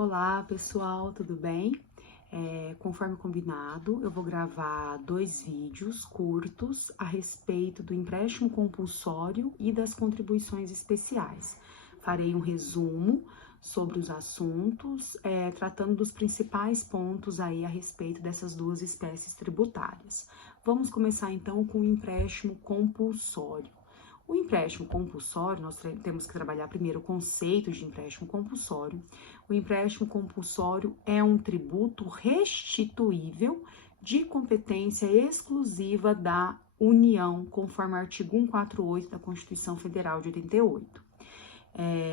Olá pessoal, tudo bem? Conforme combinado, eu vou gravar 2 vídeos curtos a respeito do empréstimo compulsório e das contribuições especiais. Farei um resumo sobre os assuntos, tratando dos principais pontos aí a respeito dessas duas espécies tributárias. Vamos começar então com o empréstimo compulsório. O empréstimo compulsório, nós temos que trabalhar primeiro o conceito de empréstimo compulsório. O empréstimo compulsório é um tributo restituível de competência exclusiva da União, conforme o artigo 148 da Constituição Federal de 88.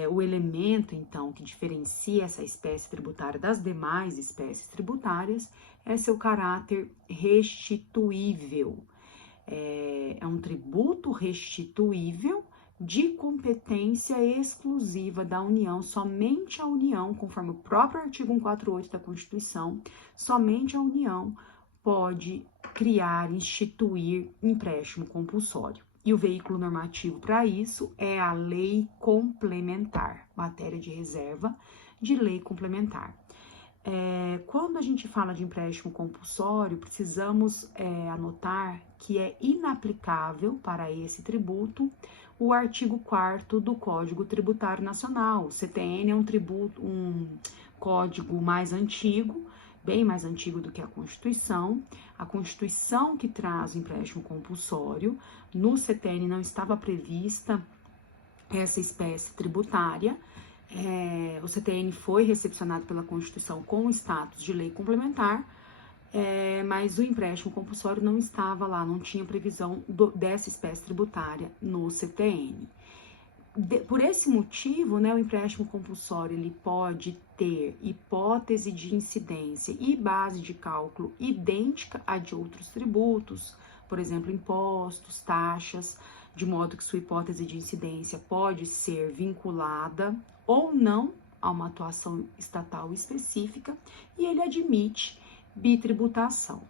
O elemento, então, que diferencia essa espécie tributária das demais espécies tributárias é seu caráter restituível. É um tributo restituível de competência exclusiva da União, somente a União, conforme o próprio artigo 148 da Constituição, somente a União pode criar, instituir empréstimo compulsório. E o veículo normativo para isso é a lei complementar, matéria de reserva de lei complementar. Quando a gente fala de empréstimo compulsório, precisamos anotar que é inaplicável para esse tributo o artigo 4º do Código Tributário Nacional. O CTN é um código mais antigo, bem mais antigo do que a Constituição. A Constituição que traz o empréstimo compulsório, no CTN não estava prevista essa espécie tributária. O CTN foi recepcionado pela Constituição com o status de lei complementar, mas o empréstimo compulsório não estava lá, não tinha previsão dessa espécie tributária no CTN. Por esse motivo, o empréstimo compulsório ele pode ter hipótese de incidência e base de cálculo idêntica à de outros tributos, por exemplo, impostos, taxas, de modo que sua hipótese de incidência pode ser vinculada ou não a uma atuação estatal específica, e ele admite bitributação.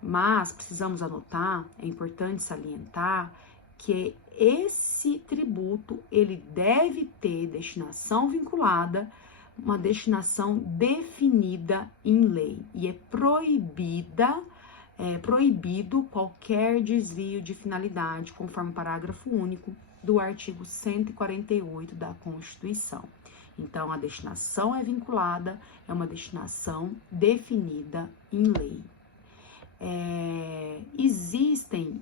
Mas precisamos anotar, é importante salientar que esse tributo ele deve ter destinação vinculada, uma destinação definida em lei, e é proibido qualquer desvio de finalidade, conforme o parágrafo único do artigo 148 da Constituição. Então, a destinação é vinculada, é uma destinação definida em lei. Existem,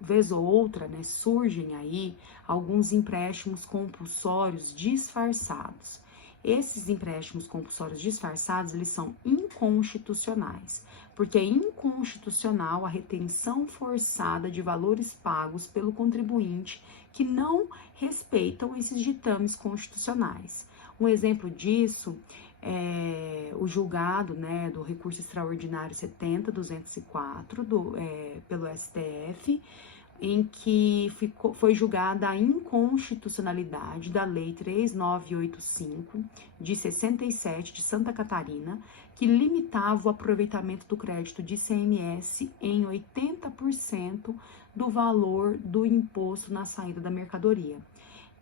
vez ou outra, surgem aí alguns empréstimos compulsórios disfarçados. Esses empréstimos compulsórios disfarçados, eles são inconstitucionais, porque é inconstitucional a retenção forçada de valores pagos pelo contribuinte que não respeitam esses ditames constitucionais. Um exemplo disso é o julgado do recurso extraordinário 70.204 pelo STF, em que foi julgada a inconstitucionalidade da Lei 3.985, de 67, de Santa Catarina, que limitava o aproveitamento do crédito de ICMS em 80% do valor do imposto na saída da mercadoria.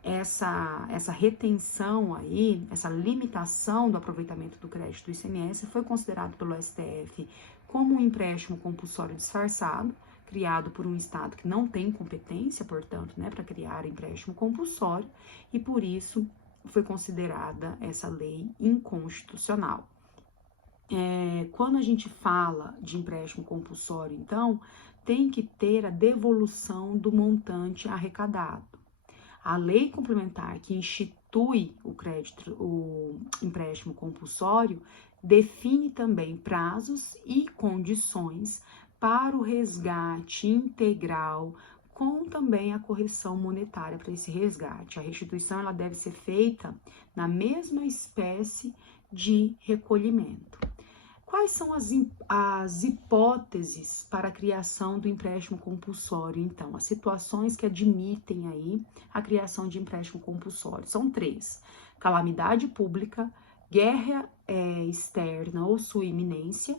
Essa retenção aí, essa limitação do aproveitamento do crédito do ICMS foi considerado pelo STF como um empréstimo compulsório disfarçado, criado por um Estado que não tem competência, portanto, para criar empréstimo compulsório, e por isso foi considerada essa lei inconstitucional. Quando a gente fala de empréstimo compulsório, então, tem que ter a devolução do montante arrecadado. A lei complementar que institui o empréstimo compulsório define também prazos e condições para o resgate integral, com também a correção monetária para esse resgate. A restituição ela deve ser feita na mesma espécie de recolhimento. Quais são as hipóteses para a criação do empréstimo compulsório, então? As situações que admitem aí a criação de empréstimo compulsório. São 3: calamidade pública, guerra externa ou sua iminência,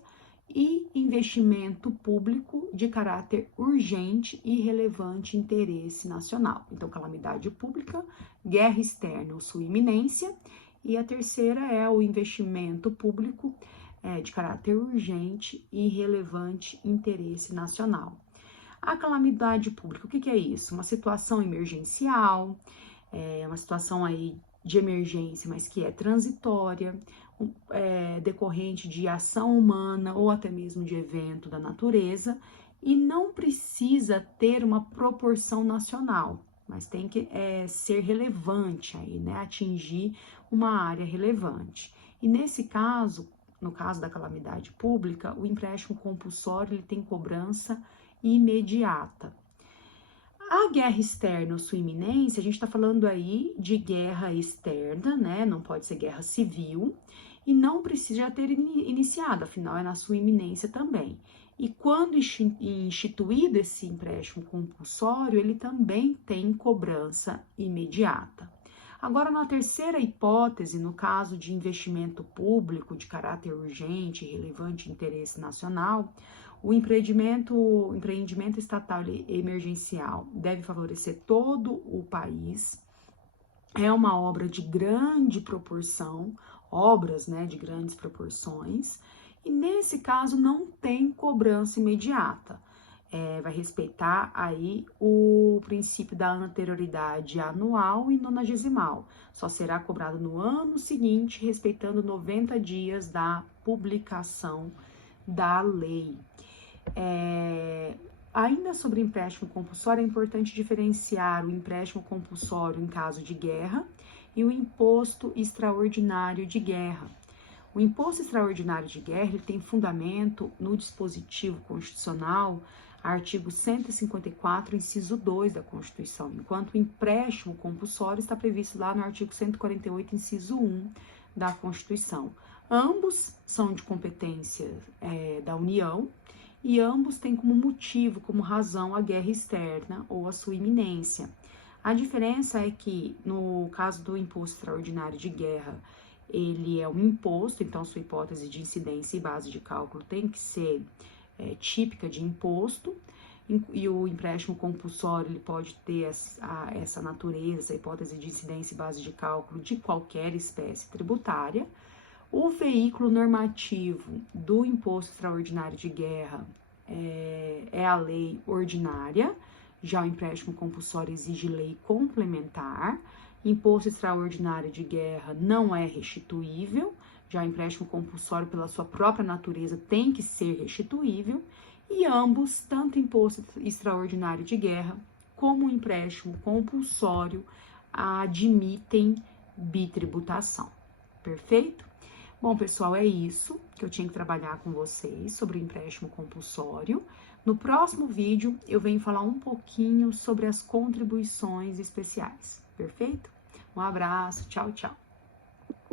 e investimento público de caráter urgente e relevante interesse nacional. Então, calamidade pública, guerra externa ou sua iminência E a terceira é o investimento público de caráter urgente e relevante interesse nacional. A calamidade pública, o que é isso? Uma situação emergencial, uma situação aí de emergência, mas que é transitória, decorrente de ação humana ou até mesmo de evento da natureza, e não precisa ter uma proporção nacional, mas tem que ser relevante aí, né? Atingir uma área relevante. E nesse caso, no caso da calamidade pública, o empréstimo compulsório ele tem cobrança imediata. A guerra externa ou sua iminência, a gente está falando aí de guerra externa, né? Não pode ser guerra civil e não precisa já ter iniciado, afinal é na sua iminência também. E quando instituído esse empréstimo compulsório, ele também tem cobrança imediata. Agora, na terceira hipótese, no caso de investimento público de caráter urgente e relevante interesse nacional, o empreendimento estatal emergencial deve favorecer todo o país. É uma obra de grande proporção, obras, né, de grandes proporções, e nesse caso não tem cobrança imediata. Vai respeitar aí o princípio da anterioridade anual e nonagesimal. Só será cobrado no ano seguinte, respeitando 90 dias da publicação da lei. Ainda sobre empréstimo compulsório, é importante diferenciar o empréstimo compulsório em caso de guerra e o imposto extraordinário de guerra. O imposto extraordinário de guerra ele tem fundamento no dispositivo constitucional, artigo 154, inciso 2 da Constituição, enquanto o empréstimo compulsório está previsto lá no artigo 148, inciso 1 da Constituição. Ambos são de competência da União e ambos têm como motivo, como razão, a guerra externa ou a sua iminência. A diferença é que, no caso do imposto extraordinário de guerra, ele é um imposto, então sua hipótese de incidência e base de cálculo tem que ser típica de imposto, e o empréstimo compulsório ele pode ter essa natureza, essa hipótese de incidência e base de cálculo de qualquer espécie tributária. O veículo normativo do imposto extraordinário de guerra é a lei ordinária, já o empréstimo compulsório exige lei complementar. Imposto extraordinário de guerra não é restituível, já o empréstimo compulsório, pela sua própria natureza, tem que ser restituível, e ambos, tanto imposto extraordinário de guerra como o empréstimo compulsório, admitem bitributação. Perfeito? Bom, pessoal, é isso que eu tinha que trabalhar com vocês sobre o empréstimo compulsório. No próximo vídeo, eu venho falar um pouquinho sobre as contribuições especiais. Perfeito? Um abraço, tchau, tchau.